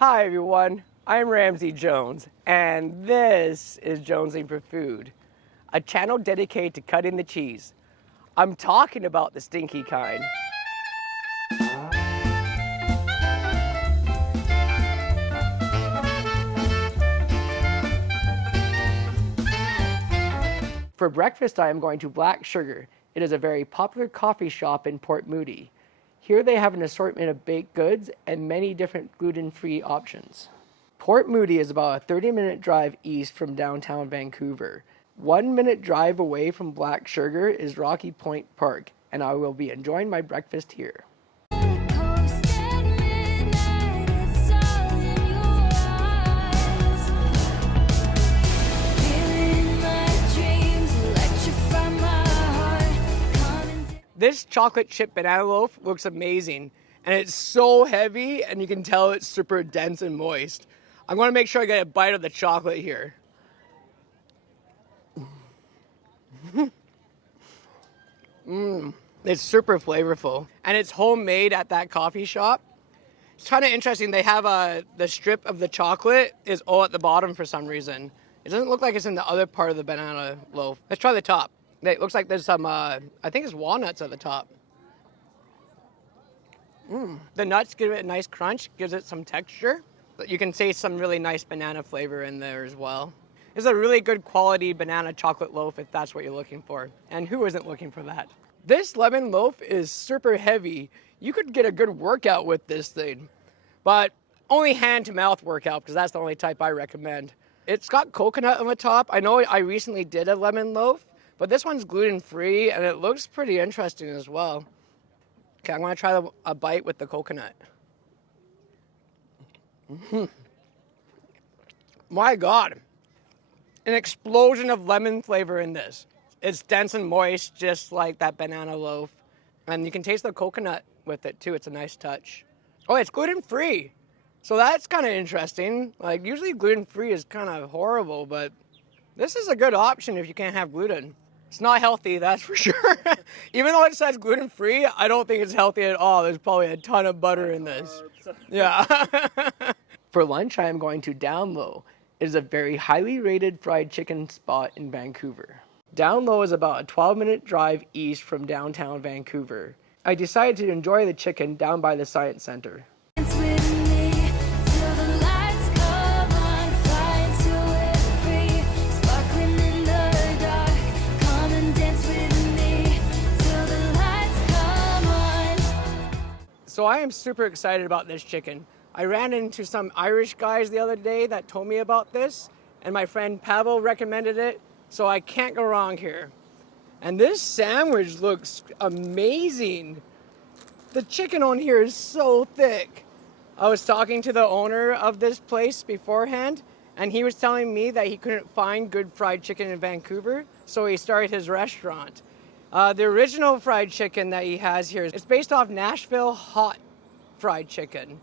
Hi everyone, I'm Ramsey Jones, and this is Jonesing for Food, a channel dedicated to cutting the cheese. I'm talking about the stinky kind. For breakfast, I am going to Black Sugar. It is a very popular coffee shop in Port Moody. Here they have an assortment of baked goods and many different gluten-free options. Port Moody is about a 30-minute drive east from downtown Vancouver. 1 minute drive away from Black Sugar is Rocky Point Park, and I will be enjoying my breakfast here. This chocolate chip banana loaf looks amazing, and it's so heavy, and you can tell it's super dense and moist. I'm going to make sure I get a bite of the chocolate here. It's super flavorful, and it's homemade at that coffee shop. It's kind of interesting. They have the strip of the chocolate is all at the bottom for some reason. It doesn't look like it's in the other part of the banana loaf. Let's try the top. It looks like there's some, I think it's walnuts at the top. The nuts give it a nice crunch, gives it some texture. But you can taste some really nice banana flavor in there as well. It's a really good quality banana chocolate loaf if that's what you're looking for. And who isn't looking for that? This lemon loaf is super heavy. You could get a good workout with this thing. But only hand-to-mouth workout, because that's the only type I recommend. It's got coconut on the top. I know I recently did a lemon loaf, but this one's gluten-free, and it looks pretty interesting as well. Okay, I'm going to try a bite with the coconut. My God. An explosion of lemon flavor in this. It's dense and moist, just like that banana loaf. And you can taste the coconut with it, too. It's a nice touch. Oh, it's gluten-free. So that's kind of interesting. Like, usually gluten-free is kind of horrible, but this is a good option if you can't have gluten. It's not healthy, that's for sure. Even though it says gluten-free, I don't think it's healthy at all. There's probably a ton of butter in this. Yeah. For lunch, I am going to Downlow. It is a very highly rated fried chicken spot in Vancouver. Downlow is about a 12-minute drive east from downtown Vancouver. I decided to enjoy the chicken down by the Science Center. So I am super excited about this chicken. I ran into some Irish guys the other day that told me about this, and my friend Pavel recommended it, so I can't go wrong here. And this sandwich looks amazing. The chicken on here is so thick. I was talking to the owner of this place beforehand, and he was telling me that he couldn't find good fried chicken in Vancouver, so he started his restaurant. The original fried chicken that he has here is based off Nashville hot fried chicken.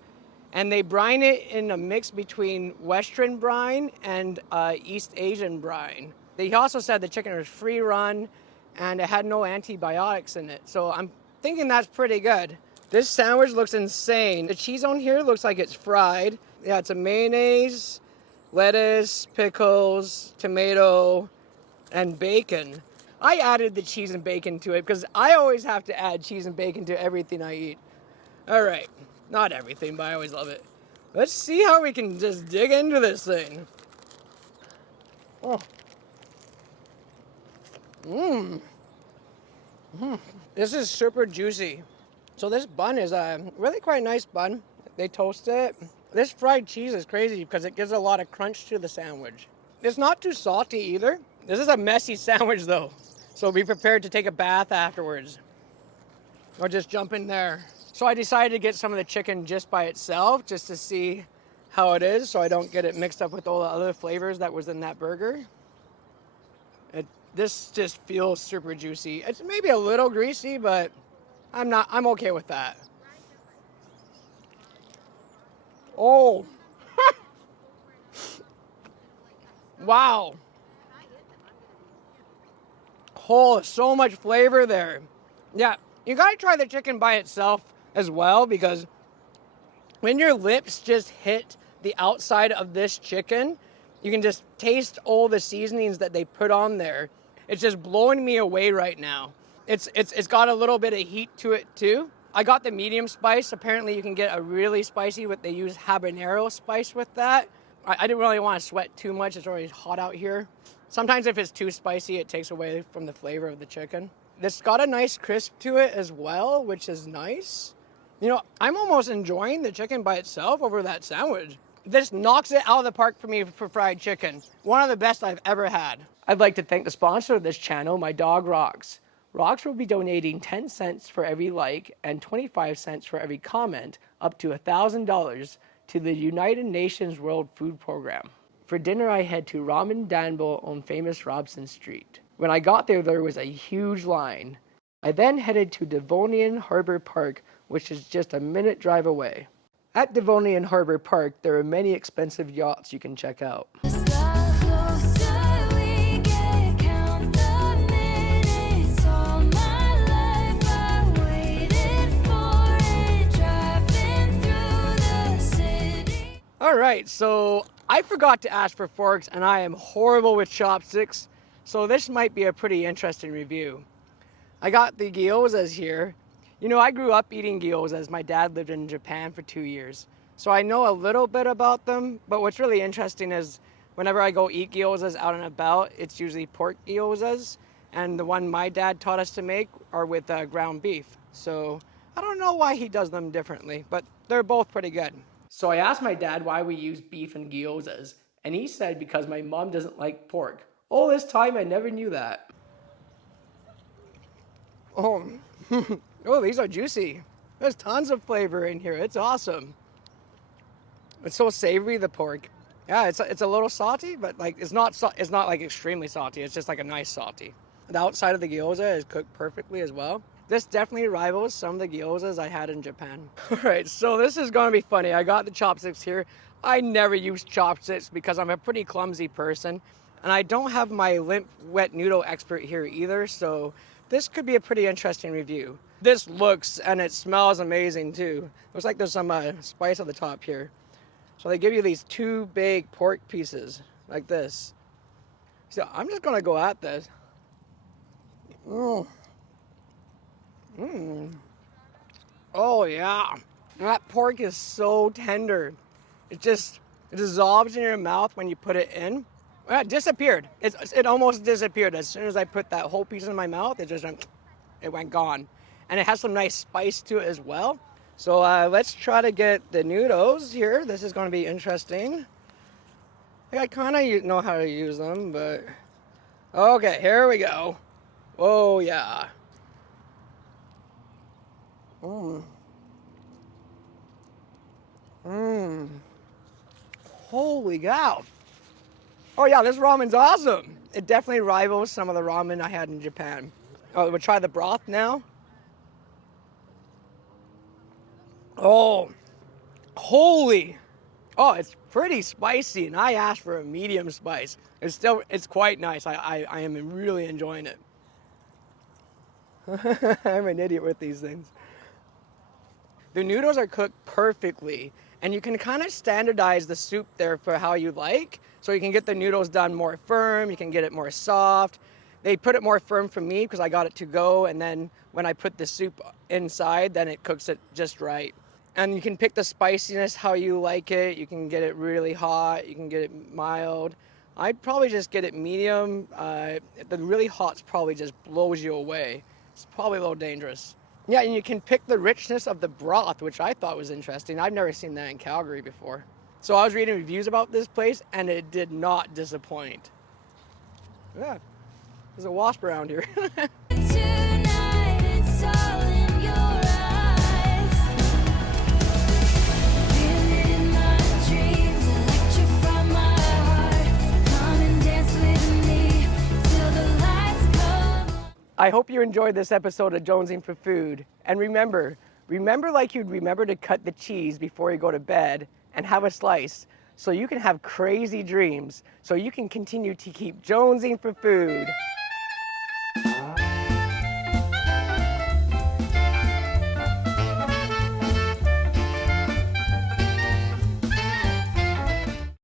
And they brine it in a mix between Western brine and East Asian brine. He also said the chicken was free run and it had no antibiotics in it. So I'm thinking that's pretty good. This sandwich looks insane. The cheese on here looks like it's fried. Yeah, it's a mayonnaise, lettuce, pickles, tomato, and bacon. I added the cheese and bacon to it because I always have to add cheese and bacon to everything I eat. All right, not everything, but I always love it. Let's see how we can just dig into this thing. Oh. This is super juicy. So this bun is a really quite nice bun. They toast it. This fried cheese is crazy because it gives a lot of crunch to the sandwich. It's not too salty either. This is a messy sandwich though, so be prepared to take a bath afterwards. Or just jump in there. So I decided to get some of the chicken just by itself, just to see how it is, so I don't get it mixed up with all the other flavors that was in that burger. This just feels super juicy. It's maybe a little greasy, but I'm okay with that. Oh. Wow. Oh, so much flavor there. Yeah, you gotta try the chicken by itself as well, because when your lips just hit the outside of this chicken, you can just taste all the seasonings that they put on there. It's just blowing me away right now. It's got a little bit of heat to it too. I got the medium spice. Apparently you can get a really spicy, but they use habanero spice with that. I didn't really want to sweat too much. It's already hot out here. Sometimes if it's too spicy, it takes away from the flavor of the chicken. It's got a nice crisp to it as well, which is nice. You know, I'm almost enjoying the chicken by itself over that sandwich. This knocks it out of the park for me for fried chicken. One of the best I've ever had. I'd like to thank the sponsor of this channel, my dog Rox. Rox will be donating 10 cents for every like and 25 cents for every comment, up to $1,000 to the United Nations World Food Program. For dinner, I head to Ramen Danbo on famous Robson Street. When I got there, there was a huge line. I then headed to Devonian Harbor Park, which is just a minute drive away. At Devonian Harbor Park, there are many expensive yachts you can check out. All right, so I forgot to ask for forks, and I am horrible with chopsticks, so this might be a pretty interesting review. I got the gyozas here. You know, I grew up eating gyozas. My dad lived in Japan for 2 years, so I know a little bit about them, but what's really interesting is whenever I go eat gyozas out and about, it's usually pork gyozas, and the one my dad taught us to make are with ground beef. So I don't know why he does them differently, but they're both pretty good. So I asked my dad why we use beef in gyozas, and he said because my mom doesn't like pork. All this time I never knew that. Oh, oh, these are juicy. There's tons of flavor in here. It's awesome. It's so savory, the pork. Yeah, it's a little salty, but like it's not like extremely salty. It's just like a nice salty. The outside of the gyoza is cooked perfectly as well. This definitely rivals some of the gyozas I had in Japan. All right, so this is gonna be funny. I got the chopsticks here. I never use chopsticks because I'm a pretty clumsy person, and I don't have my limp wet noodle expert here either, so this could be a pretty interesting review. This looks and it smells amazing too. Looks like there's some spice at the top here. So they give you these 2 big pork pieces like this. So I'm just gonna go at this. Oh yeah, that pork is so tender. It dissolves in your mouth when you put it in. It disappeared. It almost disappeared as soon as I put that whole piece in my mouth. It went gone, and it has some nice spice to it as well. So let's try to get the noodles here. This is going to be interesting. I kind of know how to use them, but okay, here we go. Oh yeah. Holy cow. Oh yeah, this ramen's awesome. It definitely rivals some of the ramen I had in Japan. Oh, we'll try the broth now. Oh, holy. Oh, it's pretty spicy, and I asked for a medium spice. It's quite nice. I am really enjoying it. I'm an idiot with these things. The noodles are cooked perfectly, and you can kind of standardize the soup there for how you like. So you can get the noodles done more firm, you can get it more soft. They put it more firm for me because I got it to go, and then when I put the soup inside, then it cooks it just right. And you can pick the spiciness how you like it. You can get it really hot, you can get it mild. I'd probably just get it medium. The really hot's probably just blows you away. It's probably a little dangerous. Yeah, and you can pick the richness of the broth, which I thought was interesting. I've never seen that in Calgary before. So I was reading reviews about this place, and it did not disappoint. Yeah, there's a wasp around here. I hope you enjoyed this episode of Jonesing for Food. And remember like you'd remember to cut the cheese before you go to bed and have a slice so you can have crazy dreams, so you can continue to keep jonesing for food.